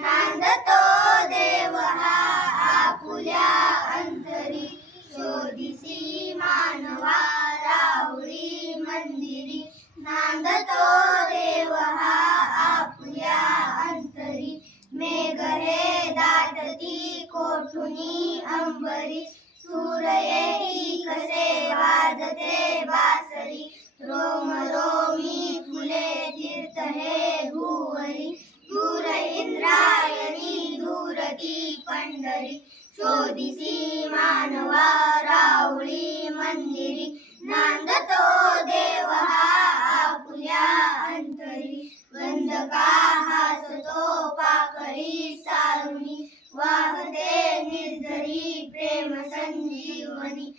नांदतो देव हा आपुल्या अंतरी, शोधिसी मानवा राहुरी मंदिरी. नांदतो देव हा आपुल्या अंतरी, मेघ हे दाटती कोठुनी अंबरी. सूर येती कसे वाजते बासरी, रोम रोमी फुले तीर्थ हे भुवरी. दूर इंद्रायणी दूर ती पंढरी, शोधिसी मानवा राहुरी मंदिरी. नांदतो देव हा आपुल्या अंतरी, गंधका हासतो पाकळी सारुनी. वाहते निर्झरी प्रेम संजीवनी,